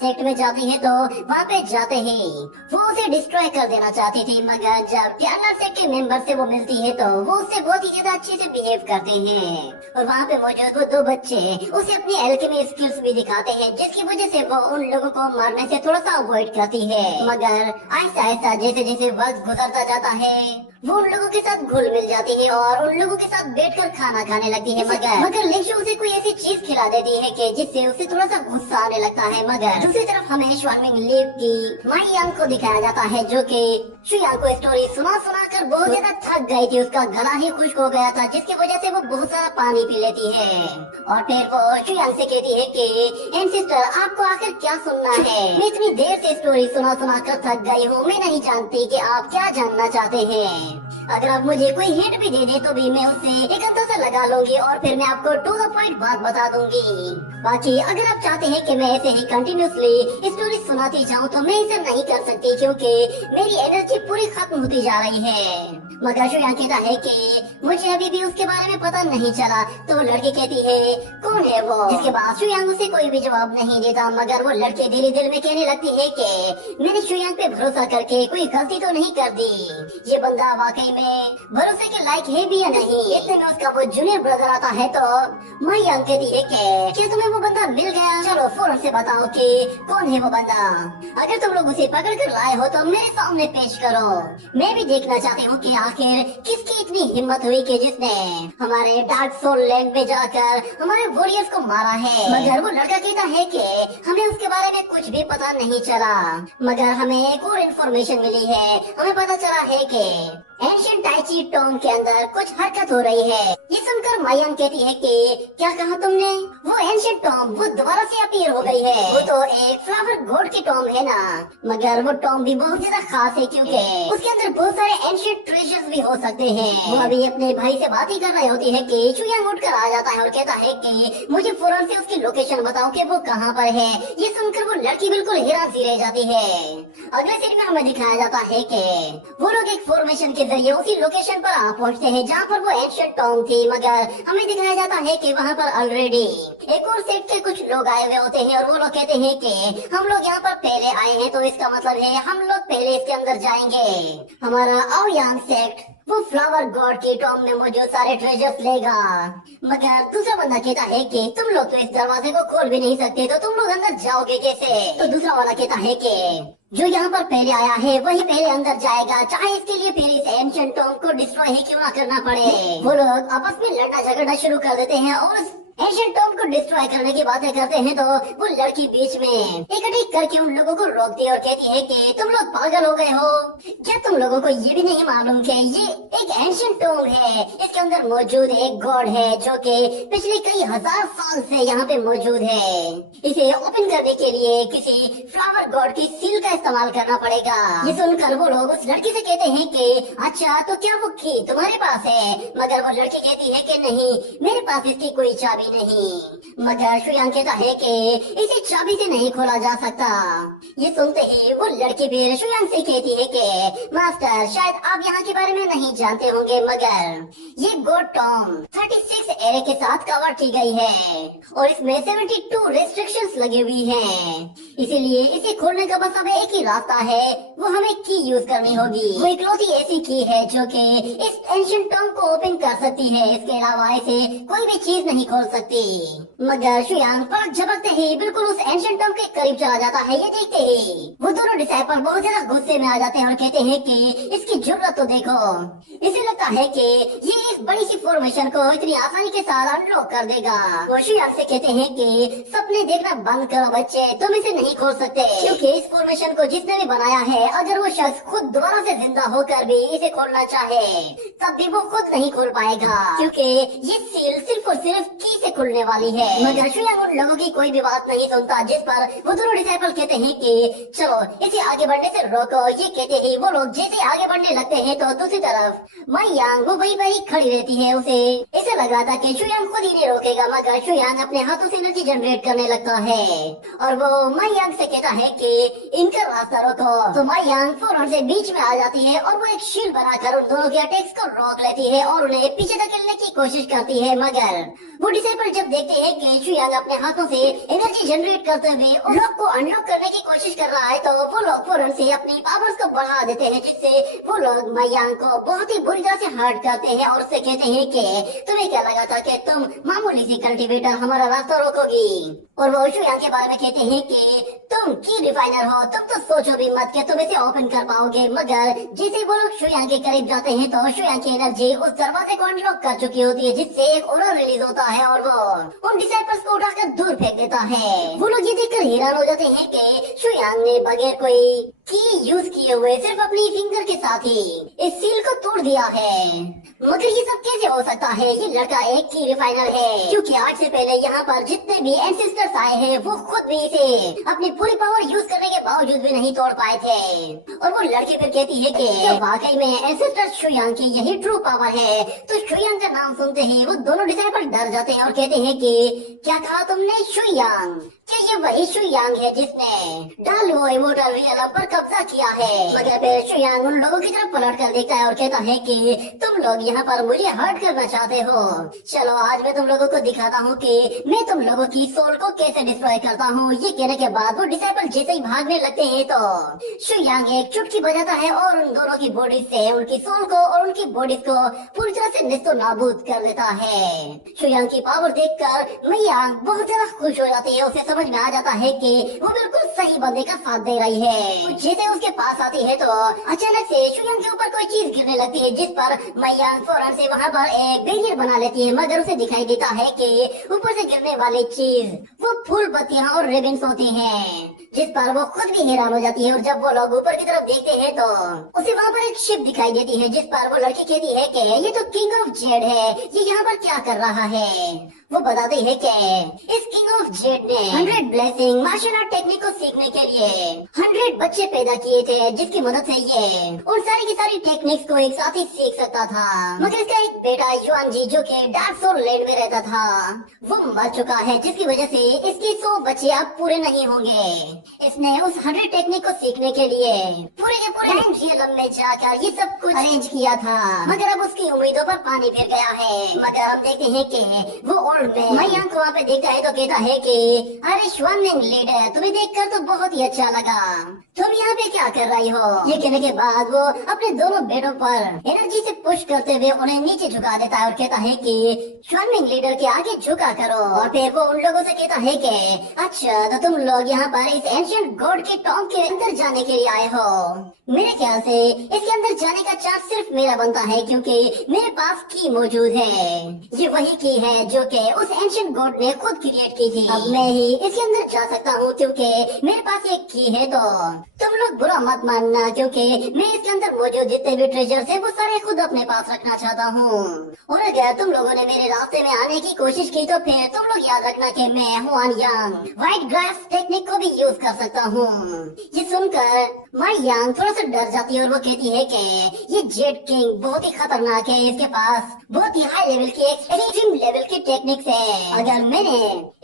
Sect में जाती है तो वहाँ पे जाते ही वो उसे डिस्ट्रॉय कर देना चाहती थी, मगर जब प्यारना सेक्ट के मेंबर से वो मिलती है तो वो उससे बहुत ही ज्यादा अच्छे से बिहेव करते हैं और वहाँ पे मौजूद वो दो बच्चे उसे अपनी एल्केमी स्किल्स भी दिखाते हैं, जिसकी वजह से वो उन लोगों को मारने से थोड़ा सा अवॉइड करती है। मगर आहिस्ता आहिस्ता जैसे जैसे वक्त गुजरता जाता है वो उन लोगों के साथ घुल मिल जाती है और उन लोगों के साथ बैठकर खाना खाने लगती है। मगर लिशु उसे कोई ऐसी चीज खिला देती है कि जिससे उसे थोड़ा सा गुस्सा आने लगता है। मगर दूसरी तरफ हमें स्वार्मिंग लीव की माई यांग को दिखाया जाता है, जो कि शुयांग को स्टोरी सुना सुना कर बहुत ज्यादा थक गई थी, उसका गला ही खुश्क हो गया था, जिसकी वजह से वो बहुत सारा पानी पी लेती है और फिर वो शुयांग से कहती है कि एंड सिस्टर आपको आखिर क्या सुनना है, मैं इतनी देर से स्टोरी सुना सुना कर थक गई हूँ, मैं नहीं जानती कि आप क्या जानना चाहते हैं। अगर आप मुझे कोई हिंट भी दे दे तो भी मैं उसे एक अंदाजा लगा लूंगी और फिर मैं आपको टू द पॉइंट बात बता दूंगी। बाकी अगर आप चाहते हैं कि मैं ऐसे ही कंटिन्यूसली स्टोरी सुनाती जाऊं तो मैं ऐसा नहीं कर सकती, क्योंकि मेरी एनर्जी पूरी खत्म होती जा रही है। मगर शुयांग कहता है कि मुझे अभी भी उसके बारे में पता नहीं चला। तो वो लड़की कहती है कौन है वो, जिसके बाद शुयांग उसे कोई भी जवाब नहीं देता। मगर वो लड़की धीरे धीरे में कहने लगती है कि मैंने शुयांग पे भरोसा करके कोई गलती तो नहीं कर दी, ये बंदा वाकई में भरोसे के लायक है भी या नहीं। इतने में उसका वो जूनियर ब्रदर आता है तो माई यांग कहती है कि क्या तुम्हें वो बंदा मिल गया, चलो फौरन से बताओ कि कौन है वो बंदा, अगर तुम लोग उसे पकड़ कर लाए हो तो मेरे सामने पेश करो, मैं भी देखना चाहती हूँ कि आखिर किसकी इतनी हिम्मत हुई कि जिसने हमारे डार्क सोल लैंड में जाकर हमारे वॉरियर्स को मारा है। मगर वो लड़का कहता है कि हमें उसके बारे में कुछ भी पता नहीं चला, मगर हमें एक और इन्फॉर्मेशन मिली है, हमें पता चला है कि एंशिएंट टाइची टॉम के अंदर कुछ हरकत हो रही है। ये सुनकर माई यांग कहती है कि क्या कहा तुमने, वो एंशिएंट टॉम वो दोबारा से अपीयर हो गई है, वो तो एक फ्लावर गॉड की टॉम है ना, मगर वो टॉम भी बहुत ज्यादा खास है क्योंकि उसके अंदर बहुत सारे एंशिएंट ट्रेजर्स भी हो सकते हैं। वो अभी अपने भाई से बात ही कर रही होती है कि शुयांग उठकर आ जाता है और कहता है कि मुझे फौरन से उसकी लोकेशन बताओ कि वो कहाँ पर है। ये सुनकर वो लड़की बिल्कुल हैरान सी रह जाती है। अगले सीन में हमें दिखाया जाता है कि वो लोग एक फॉर्मेशन के जरिए उसी लोकेशन पर आ पहुंचते हैं जहाँ पर वो एंशिएंट टॉम थी, मगर हमें दिखाया जाता है कि वहाँ पर ऑलरेडी एक और सेट के कुछ लोग आए हुए होते हैं और वो लोग कहते हैं कि हम लोग यहाँ पर पहले आए हैं तो इसका मतलब है हम लोग पहले इसके अंदर जाएंगे। हमारा आओयांग सेक्ट वो फ्लावर गॉड की टॉम में मौजूद सारे ट्रेजर्स लेगा। मगर दूसरा बंदा कहता है कि तुम लोग तो इस दरवाजे को खोल भी नहीं सकते, तो तुम लोग अंदर जाओगे कैसे। तो दूसरा वाला कहता है कि जो यहाँ पर पहले आया है वही पहले अंदर जाएगा, चाहे इसके लिए पहले इस एंशिएंट टॉम को डिस्ट्रॉय ही क्यों ना करना पड़े। वो लोग आपस में लड़ना झगड़ना शुरू कर देते हैं और एंशिएंट टॉम को डिस्ट्रॉय करने की बातें करते हैं तो वो लड़की बीच में इकट्ठी करके उन लोगों को रोकती है और कहती है कि तुम लोग पागल हो गए हो क्या, तुम लोगों को ये भी नहीं मालूम कि ये एक एंशिएंट टॉम है, इसके अंदर मौजूद एक गॉड है जो कि पिछले कई हजार साल से यहाँ पे मौजूद है। इसे ओपन करने के लिए किसी फ्लावर गॉड की सील का इस्तेमाल करना पड़ेगा। ये सुनकर वो लोग उस लड़की से कहते हैं कि अच्छा तो क्या वो की तुम्हारे पास है, मगर वो लड़की कहती है कि नहीं मेरे पास इसकी कोई चाबी नहीं। मगर शुयांग कहता है कि इसे चाबी से नहीं खोला जा सकता। ये सुनते ही वो लड़की फिर शुयांग से कहती है कि मास्टर शायद आप यहाँ के बारे में नहीं जानते होंगे, मगर ये गॉड टॉम 36 एरे के साथ कवर की गई है और इसमें 72 रेस्ट्रिक्शंस लगी हुई हैं। इसीलिए इसे खोलने का बस हमें एक ही रास्ता है, वो हमें की यूज करनी होगी। वो इकलौती ऐसी की है जो कि इस एंशिएंट टॉम को ओपन कर सकती है, इसके अलावा इसे कोई भी चीज नहीं खोल सकती। मगर शुयांग पलक झपकते ही बिल्कुल उस एंशिएंट टॉम के करीब चला जाता है। ये देखते ही वो दोनों डिसाइपल बहुत ज्यादा गुस्से में आ जाते हैं और कहते हैं कि इसकी जरूरत तो देखो, इसे लगता है कि ये इस बड़ी सी फॉर्मेशन को इतनी आसानी के साथ अनलॉक कर देगा। वो शुयांग से कहते हैं कि सपने देखना बंद करो बच्चे, तुम इसे नहीं खोल सकते, क्योंकि इस फॉर्मेशन को जिसने भी बनाया है अगर वो शख्स खुद दोबारा से जिंदा होकर भी इसे खोलना चाहे तब भी वो खुद नहीं खोल पाएगा, क्योंकि ये सील सिर्फ और सिर्फ की से खुलने वाली है। मगर शुयांग उन लोगों की कोई भी बात नहीं सुनता, जिस पर वो दोनों डिसाइपल कहते हैं कि चलो इसे आगे बढ़ने से रोको। ये कहते ही वो लोग जैसे आगे बढ़ने लगते हैं तो दूसरी तरफ माई यांग वो वही खड़ी रहती है। उसे ऐसा लग रहा था कि शुयांग खुद ही नहीं रोकेगा, मगर शुयांग अपने हाथों से एनर्जी जनरेट करने लगता है और वो माई यांग से कहता कहता है कि इनका रास्ता रोको। तो माई यांग फौरन से बीच में आ जाती है और वो एक शील्ड बनाकर उन दोनों के अटैक्स को रोक लेती है और उन्हें पीछे धकेलने की कोशिश करती है। मगर वो डिसाइपल जब देखते हैं कि शु यांग अपने हाथों से एनर्जी जनरेट करते हुए उन लोग को अनलॉक करने की कोशिश कर रहा है, तो वो लोग फौरन से अपनी पावर्स को बढ़ा देते हैं, जिससे वो लोग माई यांग को बहुत ही बुरी तरह से हर्ट करते हैं और उससे कहते हैं कि तुम्हें क्या लगा था कि तुम मामूली सी कल्टीवेटर हमारा रास्ता रोकोगी। और वो शु यांग के बारे में कहते हैं कि तुम की रिफाइनर हो, तुम तो सोचो भी मत कि तुम इसे ओपन कर पाओगे। मगर जैसे वो लोग शु यांग के करीब जाते हैं तो शु यांग की एनर्जी उस दरवाजे को अनलॉक कर चुकी होती है, जिससे एक ऑरा रिलीज होता है और वो उन डिसाइपल्स को उठाकर दूर फेंक देता है। वो लोग ये देखकर हैरान हो जाते हैं कि शु यांग ने बगैर कोई की यूज किए हुए सिर्फ अपनी फिंगर के साथ ही इस सील को तोड़ दिया है। मगर ये सब कैसे हो सकता है? ये लड़का एक की रिफाइनर है, क्योंकि आज से पहले यहाँ पर जितने भी एंसेस्टर्स आए हैं वो खुद भी इसे अपनी पूरी पावर यूज करने के बावजूद भी नहीं तोड़ पाए थे। और वो लड़की फिर कहती है कि वाकई में एंसेस्टर शु यांग की यही ट्रू पावर है। तो शु यांग का नाम सुनते ही वो दोनों डिसाइपल डर जाते हैं और कहते हैं कि क्या कहा तुमने? शु यांग? क्या ये वही शु यांग है जिसने डालवो इमोर्टल रियलम पर कब्जा किया है? मगर फिर शु यांग उन लोगों की तरफ पलट कर देखता है और कहता है कि तुम लोग यहाँ पर मुझे हर्ट करना चाहते हो। चलो आज मैं तुम लोगों को दिखाता हूँ कि मैं तुम लोगों की सोल को कैसे डिस्ट्रॉय करता हूँ। ये कहने के बाद वो डिसाइपल जैसे ही भागने लगते हैं तो शु यांग एक चुटकी बजाता है और उन दोनों की बॉडी से उनकी सोल को और उनकी बॉडीज को पूरी तरह से नेस्तो नाबूद कर देता है। शु यांग की पावर देखकर माई यांग बहुत ज्यादा खुश हो जाती है। उसे समझ में आ जाता है कि वो बिल्कुल सही बंदे का साथ दे रही है। जैसे उसके पास आती है तो अचानक से शु यांग के ऊपर कोई चीज गिरने लगती है, जिस पर माई यांग फौरन से वहाँ पर एक बैरियर बना लेती है। मगर उसे दिखाई देता है कि ऊपर से गिरने वाली चीज वो फूल पत्तियाँ और रिबन्स होती हैं, जिस पर वो खुद भी हैरान हो जाती है। और जब वो लोग ऊपर की तरफ देखते हैं तो उसे वहाँ पर एक शिप दिखाई देती है, जिस पर वो लड़की कहती है कि ये तो किंग ऑफ जेड है, ये यहाँ पर क्या कर रहा है? वो बताते हैं कि इस किंग ऑफ जेड ने 100 ब्लेसिंग मार्शल आर्ट टेक्निक को सीखने के लिए 100 बच्चे पैदा किए थे, जिसकी मदद से ये उन सारी की सारी टेक्निक्स को एक साथ ही सीख सकता था। मगर इसका एक बेटा युआन जी जो कि डार्क सोल लैंड में रहता था वो मर चुका है, जिसकी वजह से इसके 100 बच्चे अब पूरे नहीं होंगे। इसने उस 100 टेक्निक को सीखने के लिए पूरे के पूरे रियलम में जाकर ये सब कुछ अरेंज किया था। मगर अब उसकी उम्मीदों पर पानी फिर गया है। मगर हम देखते हैं कि वो ओल्ड मैन माई यांग को वहाँ पे देखता है तो कहता है कि अरे श्वानिंग लीडर, तुम्हें देखकर तो बहुत ही अच्छा लगा, तुम यहाँ पे क्या कर रही हो? ये कहने के बाद वो अपने दोनों बेटों पर एनर्जी से पुश करते हुए उन्हें नीचे झुका देता है और कहता है कि श्वानिंग लीडर के आगे झुका करो। और फिर वो उन लोगों से कहता है कि अच्छा तो तुम लोग यहाँ पर इस एंशिएंट गॉड के टॉम के अंदर जाने के लिए आए हो। मेरे ख्याल से इसके अंदर जाने का चांस सिर्फ मेरा बनता है, क्योंकि मेरे पास की मौजूद है। ये वही की है जो कि उस एंशिएंट गॉड ने खुद क्रिएट की थी। अब मैं ही इसके अंदर जा सकता हूँ क्योंकि मेरे पास एक की है। तो तुम लोग बुरा मत मानना, क्योंकि मैं इसके अंदर मौजूद जितने भी ट्रेजर है वो सारे खुद अपने पास रखना चाहता हूँ। और अगर तुम लोगों ने मेरे रास्ते में आने की कोशिश की तो फिर तुम लोग याद रखना कि मैं हुआन यांग व्हाइट ग्रास टेक्निक को भी यूज कर सकता हूँ। ये सुनकर माई यांग थोड़ा सा डर जाती है और वो कहती है कि ये जेड किंग बहुत ही खतरनाक है, इसके पास बहुत ही हाई लेवल की एक्सट्रीम लेवल की टेक्निक्स है। अगर मैंने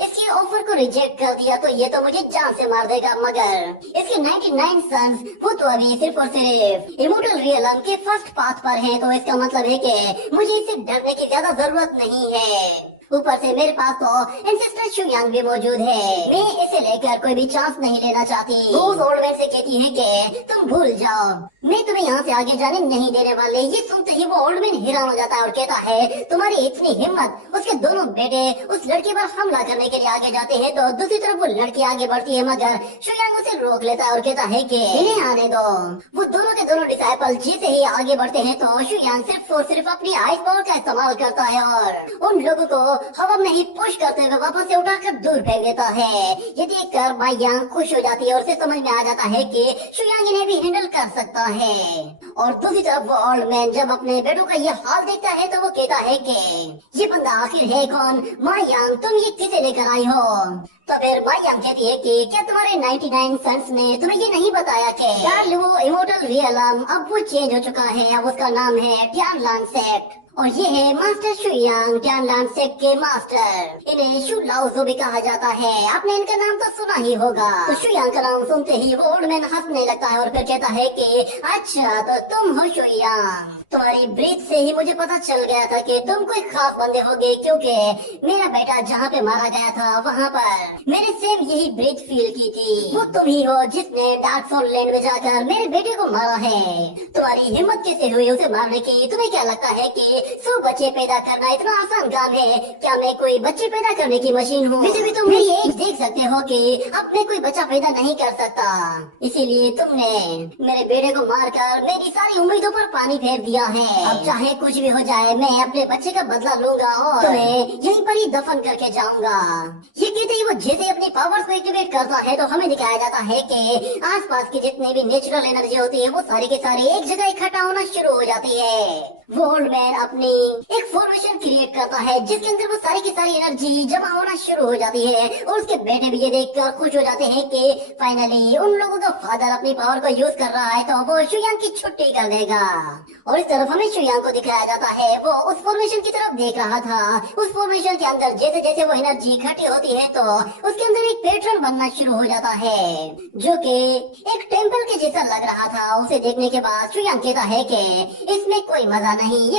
इसके ऑफर को रिजेक्ट कर दिया तो ये तो मुझे जान से मार देगा। मगर इसके 99 सन्स वो तो अभी सिर्फ और सिर्फ इमोर्टल रियलम के फर्स्ट पाथ पर हैं, तो इसका मतलब है कि मुझे इससे डरने की ज्यादा जरूरत नहीं है। ऊपर से मेरे पास तो एंसेस्टर शु यांग भी मौजूद है। मैं इसे लेकर कोई भी चांस नहीं लेना चाहती। वो ओल्ड मैन से कहती है कि तुम भूल जाओ, मैं तुम्हें यहाँ से आगे जाने नहीं देने वाले। ये सुनते ही वो ओल्ड मैन हैरान हो जाता है और कहता है तुम्हारी इतनी हिम्मत। उसके दोनों बेटे उस लड़के पर हमला करने के लिए आगे जाते हैं तो दूसरी तरफ वो लड़की आगे बढ़ती है, मगर शु यांग उसे रोक लेता है और कहता है कि इन्हें आने दो। वो दोनों के दोनों डिसाइपल जैसे ही आगे बढ़ते हैं तो शु यांग सिर्फ और सिर्फ अपनी आइस पावर का इस्तेमाल करता है और उन लोगों को हवा में ही पुश करते हुए वापस से उठाकर दूर फेंक देता है। ये देखकर माई यांग खुश हो जाती है और उसे समझ में आ जाता है कि शु यांग इन्हें भी हैंडल कर सकता है। और दूसरी तरफ वो ओल्ड मैन जब अपने बेटों का ये हाल देखता है तो वो कहता है कि ये बंदा आखिर है कौन? माई यांग तुम ये किसे लेकर आई हो? तो फिर माई यांग कहती है कि क्या तुम्हारे 99 सन्स ने तुम्हें ये नहीं बताया कि वो इमोर्टल रियलम अब वो चेंज हो चुका है, अब उसका नाम है ट्यान लांसेट। और ये है मास्टर शुयांग, टियानलान सेक्ट के मास्टर। इन्हें शु लाओसो भी कहा जाता है। आपने इनका नाम तो सुना ही होगा। तो शुयांग का नाम सुनते ही वो ओल्ड मैन हंसने लगता है और फिर कहता है कि अच्छा तो तुम हो शुयांग। तुम्हारी ब्रीथ से ही मुझे पता चल गया था कि तुम कोई खास बंदे होगे, क्योंकि मेरा बेटा जहाँ पे मारा गया था वहाँ पर मैंने सेम यही ब्रीथ फील की थी। वो तुम ही हो जिसने डार्क सोल लैंड में जाकर मेरे बेटे को मारा है। तुम्हारी हिम्मत कैसे हुई उसे मारने की? तुम्हें क्या लगता है कि 100 बच्चे पैदा करना इतना आसान काम है? क्या मैं कोई बच्चे पैदा करने की मशीन हूँ? वैसे भी तुम मेरी एज देख सकते हो कि अपने कोई बच्चा पैदा नहीं कर सकता, इसीलिए तुमने मेरे बेटे को मारकर मेरी सारी उम्मीदों पर पानी फेर दिया है। अब चाहे कुछ भी हो जाए मैं अपने बच्चे का बदला लूंगा और तुम्हें यहीं पर ही दफन करके जाऊंगा। ये कहते ही वो जैसे अपनी पावर्स को एक्टिवेट करता है तो हमें दिखाया जाता है कि आसपास की जितनी भी नेचुरल एनर्जी होती है वो सारी के सारी एक जगह इकट्ठा होना शुरू हो जाती है। वो ओल्ड मैन अपनी एक फॉर्मेशन क्रिएट करता है जिसके अंदर वो सारी की सारी एनर्जी जमा होना शुरू हो जाती है और उसके बेटे भी ये देखकर खुश हो जाते हैं कि फाइनली उन लोगों का फादर अपनी पावर को यूज कर रहा है तो वो शुयांग की छुट्टी कर देगा। और इस तरफ हमें शुयांग को दिखाया जाता है वो उस फॉर्मेशन की तरफ देख रहा था। उस फॉर्मेशन के अंदर जैसे जैसे वो एनर्जी इकट्ठी होती है तो उसके अंदर एक पैटर्न बनना शुरू हो जाता है जो कि एक टेम्पल के जैसा लग रहा था। उसे देखने के बाद शुयांग कहता है कि इसमें कोई मजा नहीं।